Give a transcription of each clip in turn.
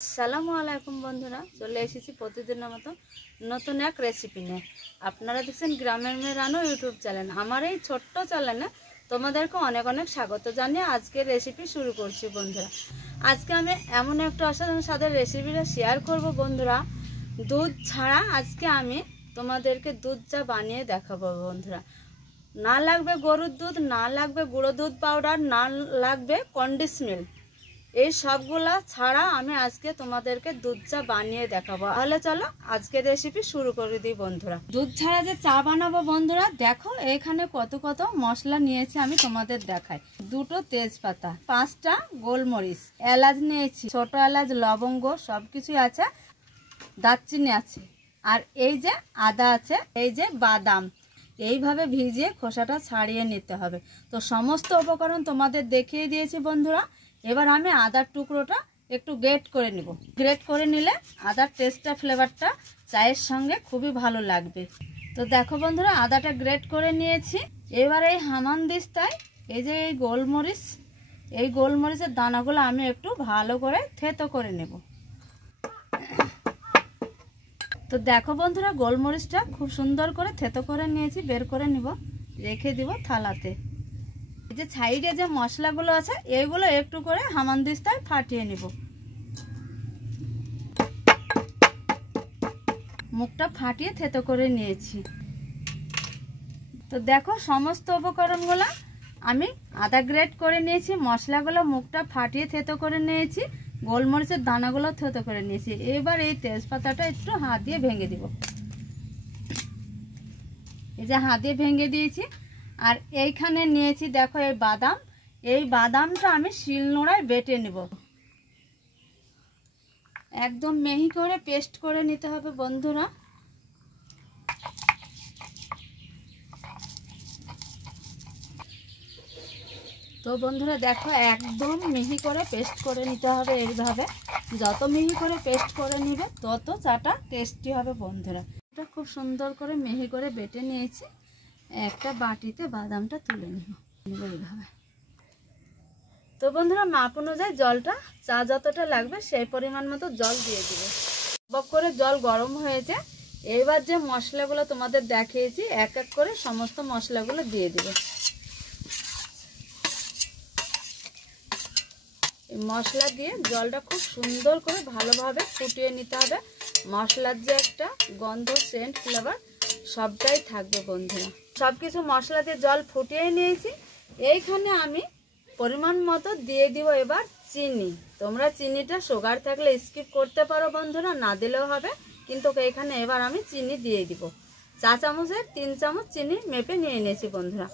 আসসালামু আলাইকুম বন্ধুরা, চলে এসেছি প্রতিদিনের মতো নতুন এক রেসিপি নিয়ে। আপনারা দেখছেন গ্রামের মেয়ে রানো ইউটিউব চ্যানেল। আমার এই ছোট্ট চ্যানেলে তোমাদেরকে অনেক অনেক স্বাগত জানিয়ে আজকের রেসিপি শুরু করছি বন্ধুরা। আজকে আমি এমন একটা অসাধারণ স্বাদের রেসিপিটা শেয়ার করব বন্ধুরা। দুধ ছাড়া আজকে আমি তোমাদেরকে দুধ চা বানিয়ে দেখাবো বন্ধুরা। না লাগবে গরুর দুধ, না লাগবে গুঁড়ো দুধ পাউডার, না লাগবে কন্ডেন্স মিল্ক। এই সবগুলা ছাড়া আমি আজকে তোমাদেরকে দুধ চা বানিয়ে দেখাবো। তাহলে চলো আজকের রেসিপি শুরু করে দিই বন্ধুরা। দুধ ছাড়া যে চা বানাবো বন্ধুরা, দেখো এখানে কত কত মশলা নিয়েছি আমি তোমাদের দেখাই। দুটো তেজপাতা, 5টা গোলমরিচ, এলাচ নিয়েছি, ছোট এলাচ, লবঙ্গ সবকিছুই আছে, দারচিনি আছে, আর এই যে আদা আছে, এই যে বাদাম। এইভাবে ভিজিয়ে খোসাটা ছাড়িয়ে নিতে হবে। তো সমস্ত উপকরণ তোমাদের দেখিয়ে দিয়েছি বন্ধুরা। এবার আমি আদার টুকরোটা একটু গ্রেট করে নিব। গ্রেট করে নিলে আদার টেস্টটা, ফ্লেভারটা চায়ের সঙ্গে খুবই ভালো লাগবে। তো দেখো বন্ধুরা, আদাটা গ্রেট করে নিয়েছি। এবার এই হামানদিস্তায় এই যে এই গোলমরিচের দানাগুলো আমি একটু ভালো করে থেতো করে নেব। তো দেখো বন্ধুরা, গোলমরিচটা খুব সুন্দর করে থেতো করে নিয়েছি, বের করে নিব, রেখে দিব থালাতে। এই যে সাইডে যে মশলাগুলো আছে এইগুলো একটু করে হামানদিস্তায় ফাটিয়ে নিব। মুখটা ফাটিয়ে থেতো করে নিয়েছি। তো দেখো সমস্ত উপকরণগুলো আমি আদা গ্রেট করে নিয়েছি, মশলাগুলো মুখটা ফাটিয়ে থেতো করে নিয়েছি, গোলমরিচের দানাগুলো থেতো করে নিয়েছি। এবার এই তেজপাতাটা একটু হাত দিয়ে ভেঙে দিব। এই যে হাত দিয়ে ভেঙে দিয়েছি। আর এইখানে নিয়েছি দেখো এই বাদাম। এই বাদামটা আমি শিলনোড়ায় বেটে নেব। একদম মিহি করে পেস্ট করে নিতে হবে বন্ধুরা। তো বন্ধুরা দেখো, একদম মিহি করে পেস্ট করে নিতে হবে। এইভাবে যত মিহি করে পেস্ট করে নিবে তত চাটা টেস্টি হবে বন্ধুরা। এটা খুব সুন্দর করে মিহি করে বেটে নিয়েছি। একটা বাটিতে বাদামটা তুলে নেব এইভাবে। তো বন্ধুরা, মাপ অনুযায়ী জলটা, চা যতটা লাগবে সেই পরিমাণ মতো জল দিয়ে দিব। বক করে জল গরম হয়েছে। এবার যে মশলাগুলো তোমাদের দেখিয়েছি এক এক করে সমস্ত মশলাগুলো দিয়ে দিব। এই মশলা দিয়ে জলটা খুব সুন্দর করে ভালোভাবে ফুটিয়ে নিতে হবে। মশলার যে একটা গন্ধ, সেন্ট, ফ্লেভার সবটাই থাকবে বন্ধুরা। সব কিছু মশলা দিয়ে জল ফুটিয়ে নিয়েছি। এইখানে আমি পরিমাণ মতো দিয়ে দিব এবার চিনি। তোমরা চিনিটা সুগার থাকলে স্কিপ করতে পারো বন্ধুরা, না দিলেও হবে, কিন্তু এখানে এবার আমি চিনি দিয়ে দিব। চা চামচের 3 চামচ চিনি মেপে নিয়ে নিয়েছি বন্ধুরা।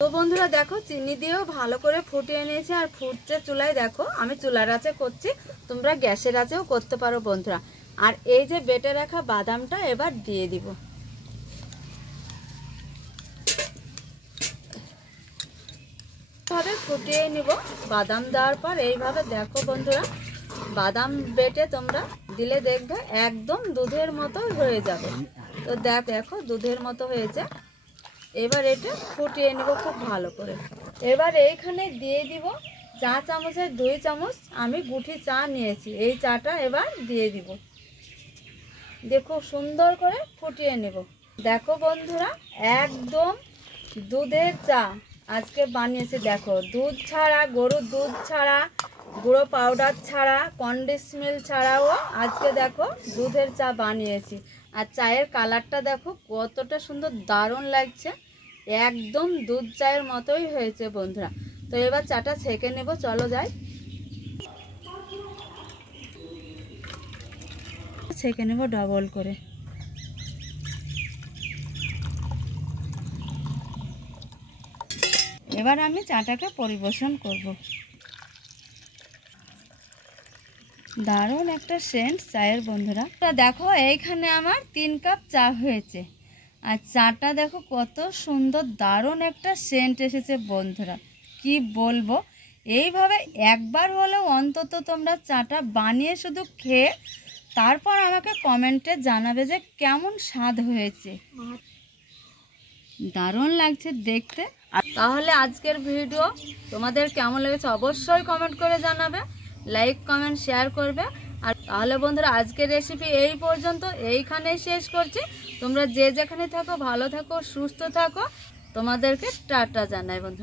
তো বন্ধুরা দেখো, চিনি দিয়েও ভালো করে ফুটিয়ে নিয়েছি। আর ফুটছে চুলায়, দেখো আমি চুলার আঁচে করছি, তোমরা গ্যাসের আঁচেও করতে পারো বন্ধুরা। আর এই যে বেটে রাখা বাদামটা এবার দিয়ে দিব। ভাবে ফুটিয়ে নিব। বাদাম দেওয়ার পর এইভাবে দেখো বন্ধুরা, বাদাম বেটে তোমরা দিলে দেখবে একদম দুধের মতো হয়ে যাবে। তো দেখো দুধের মতো হয়েছে। এবার এটা ফুটিয়ে নেব খুব ভালো করে। এবার এইখানে দিয়ে দিব চা চামচের 2 চামচ আমি গুটি চা নিয়েছি। এই চাটা এবার দিয়ে দিব, দিয়ে খুব সুন্দর করে ফুটিয়ে নেব। দেখো বন্ধুরা, একদম দুধের চা আজকে বানিয়েছি। দেখো দুধ ছাড়া, গরুর দুধ ছাড়া, গুঁড়ো পাউডার ছাড়া, কন্ডেন্স মিল্ক ছাড়াও আজকে দেখো দুধের চা বানিয়েছি। আর চায়ের কালারটা দেখো কতটা সুন্দর, দারুণ লাগছে, একদম দুধ চায়ের মতোই হয়েছে বন্ধুরা। তো এবার চাটা ছেঁকে নেব, চলো যাই। ছেঁকে নেব ডবল করে। এবার আমি চাটাকে পরিবেশন করব। দারুণ একটা সেন্ট চায়ের বন্ধুরা। তো দেখো এইখানে আমার 3 কাপ চা হয়েছে। আর চাটা দেখো কত সুন্দর, দারুণ একটা সেন্ট এসেছে বন্ধুরা, কি বলবো। এইভাবে একবার হলেও অন্তত তোমরা চাটা বানিয়ে শুধু খেয়ে তারপর আমাকে কমেন্টে জানাবে যে কেমন স্বাদ হয়েছে। দারুণ লাগছে দেখতে। তাহলে আজকের ভিডিও তোমাদের কেমন লেগেছে অবশ্যই কমেন্ট করে জানাবে। লাইক কমেন্ট শেয়ার করবে। আর তাহলে বন্ধুরা আজকের রেসিপি এই পর্যন্ত, এইখানেই শেষ করছি। তোমরা যে যেখানে থাকো ভালো থাকো, সুস্থ থাকো। তোমাদেরকে টাটা জানাই বন্ধু।